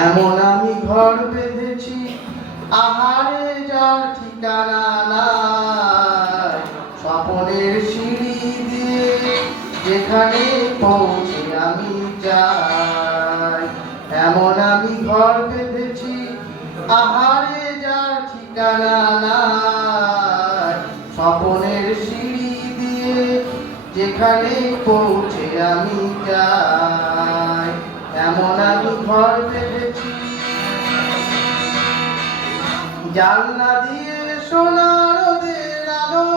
এমন আমি ঘর বেঁধেছি আহারে যার ঠিকানা নাই, স্বপনের সিঁড়ি দিয়ে যেখানে পৌঁছে আমি যাই। এমন আমি ঘর বেঁধেছি আহারে যার ঠিকানা নাই, স্বপনের সিঁড়ি দিয়ে যেখানে পৌঁছে আমি যাই। এমন আমি ঘর বেঁধেছি জানলা দিয়ে সোনার রোদের আলো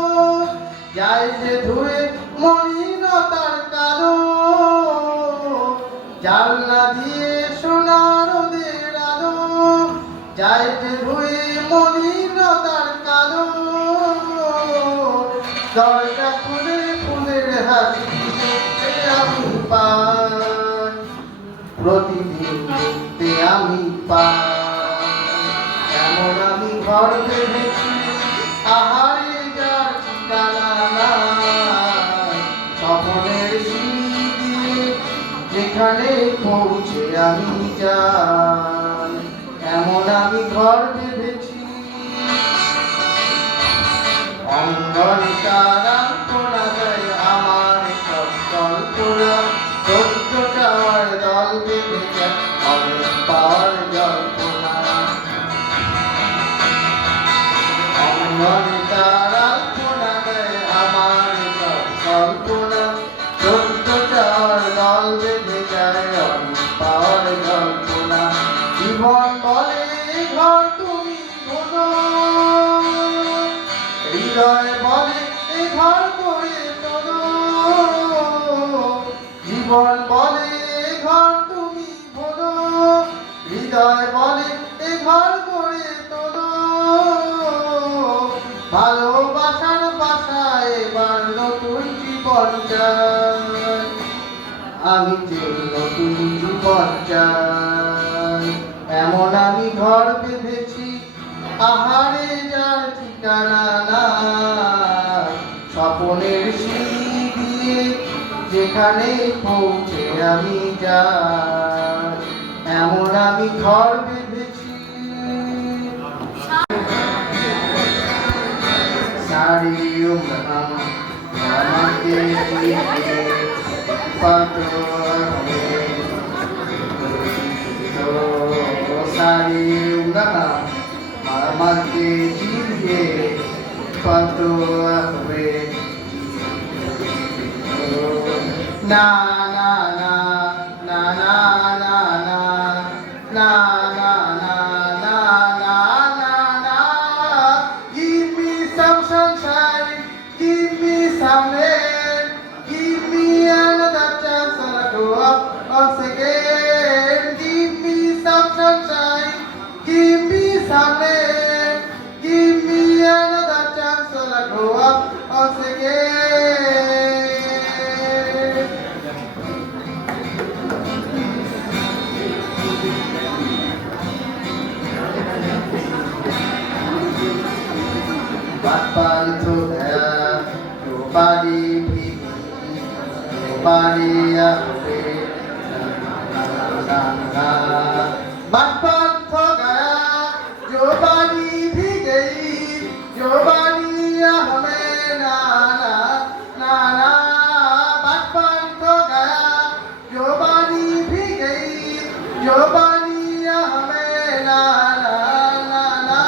যায় যে ধুয়ে মলিনতার কালো। জানলা দিয়ে সোনার রোদের আলো যায় যে ধুয়ে মলিনতার কালো। দরজা খুলে ফুলের হাসি দেখতে আমি পাই, প্রতিদিন দেখতে আমি পাই। এমন আমি ঘর বেঁধেছি আহারে যার ঠিকানা নাই, স্বপনের সিঁড়ি দিয়ে যেখানে পৌঁছে আমি যাই। এমন আমি ঘর বেঁধেছি অঙ্গনে তারা কোনা দেয় আমার সব কল্পনা, সত্য চাওয়ার দল বেঁধে যায় অনেক পাওয়ার জল্পনা। অঙ্গনে তারা কোনা দেয় আমার সব কল্পনা, সত্য চাওয়ার দল বেঁধে যায় অনেক পাওয়ার জল্পনা। জীবন বলে ঘর তুমি ভোলো, হৃদয় বলে এ ঘর করে তোলো। জীবন বলে এ ঘর তুমি ভোলো, হৃদয় বলে এ ঘর করে তোলো। ভালোবাসার বাসায় এবার নতুন জীবন চাই, আমি যে নতুন জীবন চাই। এমন আমি ঘর বেঁধেছি আহারে যার ঠিকানা নাই, স্বপনের সিঁড়ি দিয়ে যেখানে পৌঁছে আমি যাই। এমন আমি ঘর বেঁধেছি সারি আমাকে সারি আমাকে চিনিয়ে কত হবে না না না না না না না না না না না na na na. Give me some sunshine, give me some rain, give me another chance to go up once again. Give me some sunshine, give me some rain, give me another chance to go up once again. Bapal to the nobody be nobody away. Bapal to gaya jo bani bhi gayi, jo bani hame na na na na. Bapal to gaya jo bani bhi gayi, jo bani hame na na na na.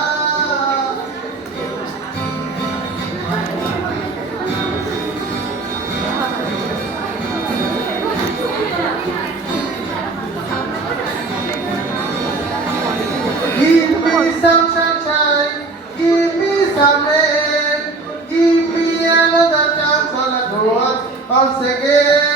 Give me some sunshine, give me some rain, give me another chance to go up once again.